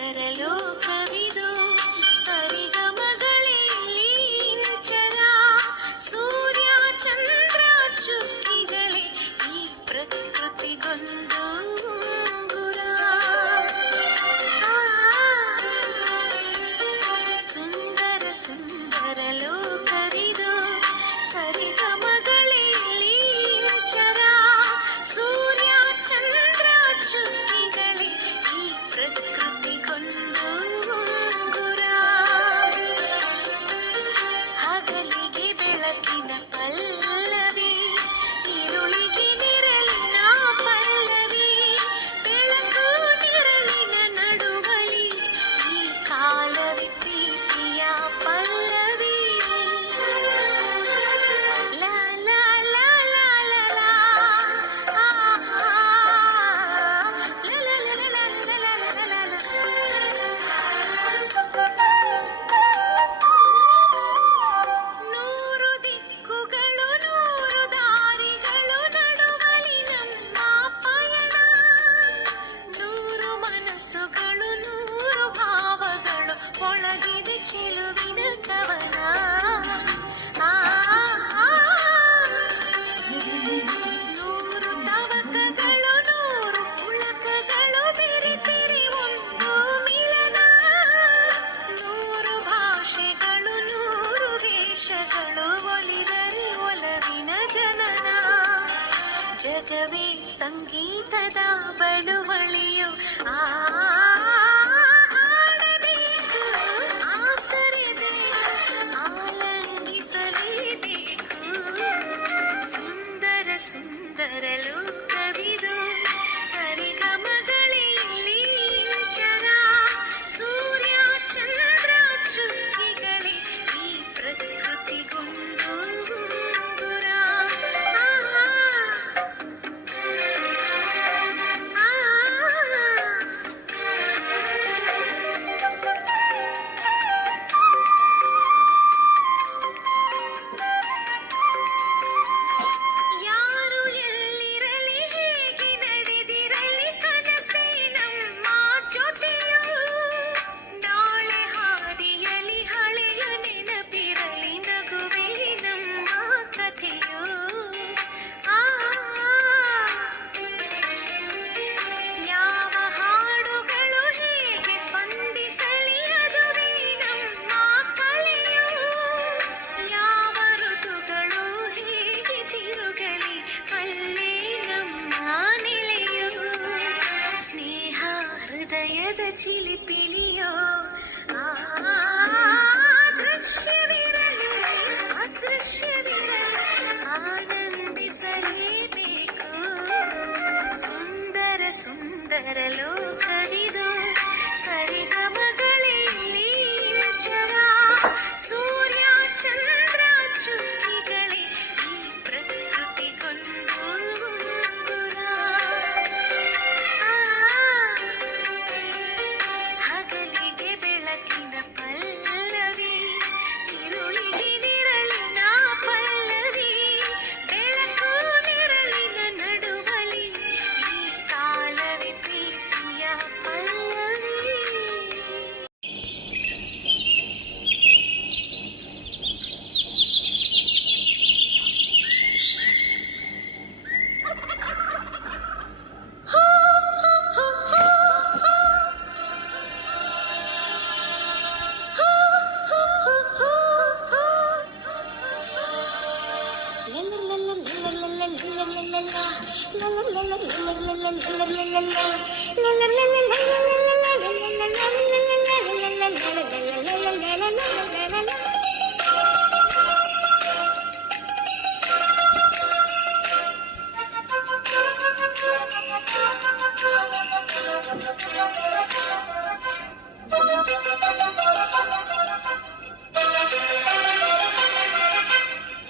ಸುಂದರ ಲೋಕವಿದು ಸರಿಗಮಗಳೇ ಚರ ಸೂರ್ಯ ಚಂದ್ರ ಚುಕ್ಕಿಗಳೇ ಈ ಪ್ರಕೃತಿಗೊಂದು ಗುರ ಸುಂದರ ಸುಂದರ ಲೋಕವಿದು ಸರಿಗಮಗಳೇ ಚರ ಸೂರ್ಯ ಚಂದ್ರ ಚುಕ್ಕಿಗಳೇ ಈ ಪ್ರಕೃತಿಗೊಂದು ಗುರ ಹಗಲಿಗೆ ಬೆಳಕಿನ ಪಲ್ಲವಿ ഇരുಳಿಗೆ ನಿರಳಿನ ಪಲ್ಲವಿ ಬೆಳಕು ನಿರಳಿನ ನಡುವಳಿ ಈ ಕಾಲವಿ ಪ್ರೀತಿಯ ಪಲ್ಲವಿ ಲಾ ಲಾ ಲಾ ಲಾ ಲಾ ಲಾ ಆ ಲಾ ಲಾ ಲಾ ಲಾ ಲಾ ಲಾ ಲಾ ನೂರು ದಿಕ್ಕುಗಳು ನೂರು ದಾರಿಗಳು ನಡುವಲಿ ನಮ್ಮ ಪಯಣ ನೂರು ಮನಸ್ಸುಗಳು ನೂರು ಭಾವಗಳು ಒಳಗಿದೆ ಚೆಲುವಿನ ಕವನ ಆ ನೂರು ತವಕಗಳು ನೂರು ಪುಳಕಗಳು ಬೆರೆತಿರಿ ಒಂದು ಮಿಲನ ನೂರು ಭಾಷೆಗಳು ನೂರು ವೇಷಗಳು ಒಲಿದರೆ ಒಲವಿನ ಜನನ ಜಗವೇ ಸಂಗೀತದ ಬಳುವಳಿಯು ಹಾಡಬೇಕು ಆಸರೆದೆ ಆಲಂಗಿಸಲೇಬೇಕು ಸುಂದರ ಸುಂದರ ಲೋಕವಿದು ಸರಿಗಮಗಳೇ ಚರ ಸೂರ್ಯ ಚಂದ್ರ ಚುಕ್ಕಿಗಳೇ ಈ ಪ್ರಕೃತಿಗೊಂದು ಗುರ ಯಾರು ಎಲ್ಲಿರಲಿ ಹೇಗೆ ನಡೆದಿರಲಿ ಕನಸೇ ನಮ್ಮ ಜೊತೆಯು ನಾಳೆ ಹಾದಿಯಲಿ ಹಳೆಯ ನೆನಪಿರಲಿ ನಗುವೆ ನಮ್ಮ ಕಥೆಯು ಆ ಯಾವ ಹಾಡುಗಳು ಹೇಗೆ ಸ್ಪಂದಿಸಲಿ ಅದುವೇ ನಮ್ಮ ಕಲೆಯು ಯಾವ ಋತುಗಳು ಹೇಗೆ ತಿರುಗಲಿ ಅಲ್ಲೇ ನಮ್ಮ ನೆಲೆಯು ಸ್ನೇಹ ಹೃದಯದ ಚಿಲಿಪಿಲಿಯೋ ಆ ದೃಶ್ಯವಿರಲಿ ಅದೃಶ್ಯವಿರಲಿ ಆನಂದಿಸಲೇಬೇಕು ಸುಂದರ ಸುಂದರ ಲೋಕವಿದು ಸರಿಗಮಗಳೇ ಚರ ಸೂರ್ಯ ಚಂದ್ರ ಚುಕ್ಕಿಗಳೇ ಈ ಪ್ರಕೃತಿಗೊಂದು ಗುರ ಹಗಲಿಗೆ ಬೆಳಕಿನ ಪಲ್ಲವಿ ഇരുಳಿಗೆ ನಿರಳಿನ ಪಲ್ಲವಿ ಬೆಳಕು ನಿರಳಿನ ನಡುವಲಿ ಈ ಕಾಲವಿ ಪ್ರೀತಿಯ ಪಲ್ಲವಿ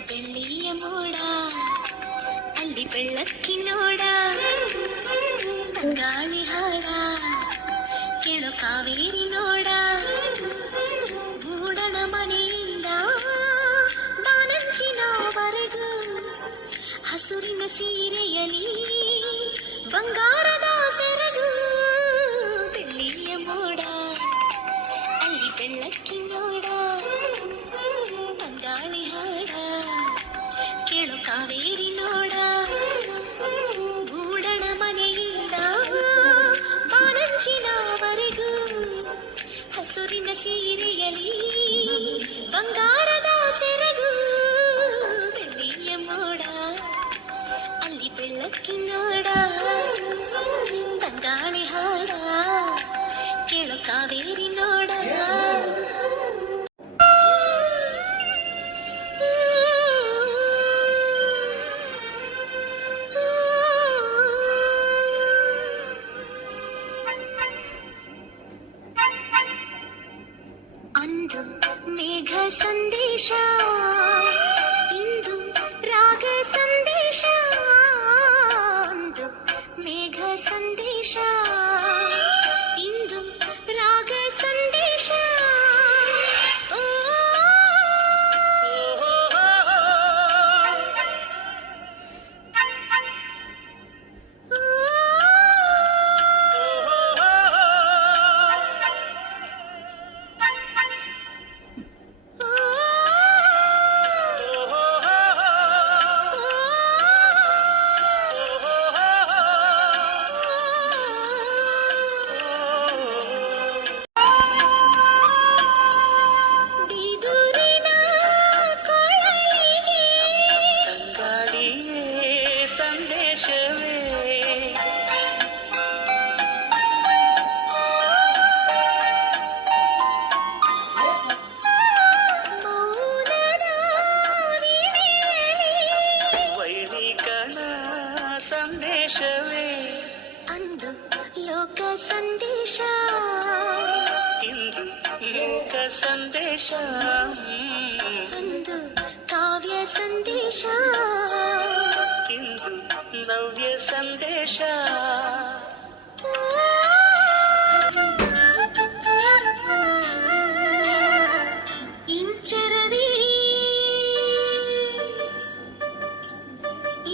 ಬೆಳ್ಳಿಯ ಮೋಡ ಅಲ್ಲಿ ಬೆಳ್ಳಕ್ಕಿನೋಡ ಗಾಳಿ ಹಾಡ ಕೇಳು ಕಾವೇರಿ ನೋಡ ಮೂಡಣ ಮನೆಯಿಂದ ಬಾನಂಚಿನವರೆಗೂ ಹಸುರಿನ ಸೀರೆಯಲಿ ಬಂಗಾರದ ಸೆರಗು ಬೆಳ್ಳಿಯ ಮೋಡ ಕಾವೇರಿ ನೋಡ ಅಂದು ಮೇಘ ಸಂದೇಶ ಇಂದು ರಾಗ ಸಂದೇಶ ಅಂದು ಮೇಘ ಸಂದೇಶ ಇಂದು ರಾಗ ಸಂದೇಶ ಓ, ಬಿದುರಿನ ಕೊಳಲಿಗೆ ತಂಗಾಳಿಯೇ ಸಂದೇಶವೇ ಮೌನದ ವೀಣೆಯಲ್ಲಿ ವೈಣಿಕನ ಸಂದೇಶವೇ ಅಂದು ಲೋಕ ಸಂದೇಶ ಇಂದು ಮೂಕ ಸಂದೇಶ ಅಂದು ಕಾವ್ಯ ಸಂದೇಶ ಇಂದು ನವ್ಯ ಸಂದೇಶ ಇಂಚರವಿ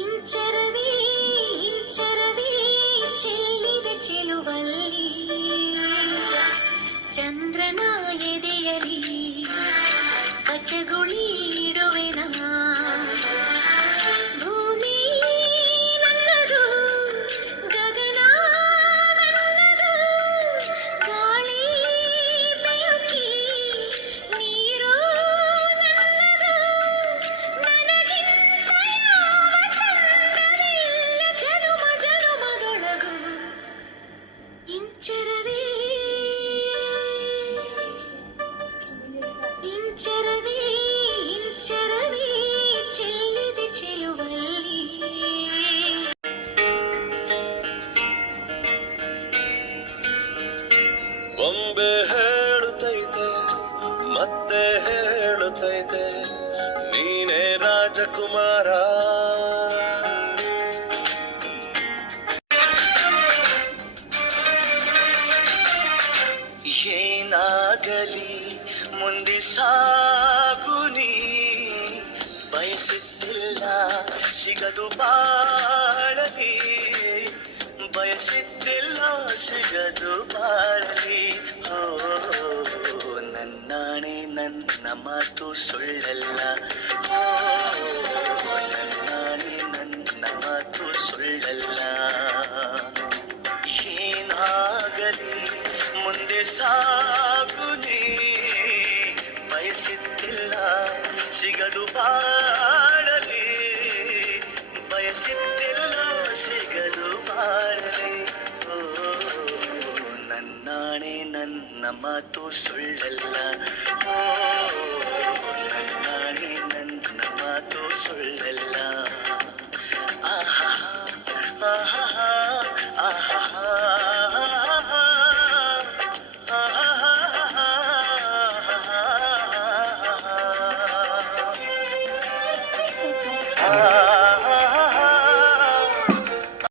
ಇಂಚರವಿ ಇಂಚರವಿ ಚೆಲ್ಲಿದೆ ಚೆಲುವಲ್ಲಿ ಚಂದ್ರನ ಎದೆಯಲಿ ಕಚಗುಳಿಡುವೆನ ಭೂಮಿ ನನ್ನದು ಗಗನ ನನ್ನದು ಗಾಳಿ ಬೆಂಕಿ ನೀರು ನನ್ನದು ನನಗಿಂತ ಯಾವ ಚಂದವಿಲ್ಲ ಜನುಮ ಜನುಮದೊಳಗು ಇಂಚರವಿ ಇಂಚರವಿ ಇಂಚರವಿ ಚೆಲ್ಲಿದೆ ಚೆಲುವಲ್ಲಿ ಬೊಂಬೆ ಹೇಳುತ್ತೈತೆ ಮತ್ತೆ ಹೇಳುತ್ತೈತೆ ನೀನೇ ರಾಜಕುಮಾರ ಏನಾಗಲಿ ಮುಂದೆ ಸಾಗು ನೀ ಬಯಸುತ್ತಿಲ್ಲ ಸಿಗದು ಬಾಳಲಿ ಬಯಸುತ್ತಿಲ್ಲ ಸಿಗದು ಬಾಳಲಿ ಓ ನನ್ನಾಣೆ ನನ್ನ ಮಾತು ಸುಳ್ಳಲ್ಲ ಓ ನನ್ನಾಣೆ ನನ್ನ ಮಾತು ಸುಳ್ಳಲ್ಲ ಏನಾಗಲಿ ಮುಂದೆ ಸಾಗು ನೀ ಬಯಸುತ್ತಿಲ್ಲ ಸಿಗದು ಬಾಳಲಿ ಬಯಸುತ್ತಿಲ್ಲ ಸಿಗದು ಬಾಳಲಿ ಓ ನನ್ನಾಣೆ ನನ್ನ ಮಾತು ಸುಳ್ಳಲ್ಲ ಓ ನನ್ನಾಣೆ ನನ್ನ ಮಾತು ಸುಳ್ಳಲ್ಲ ಆಹಾ ಆಹಾ ಆಹಾ ಆಹಾ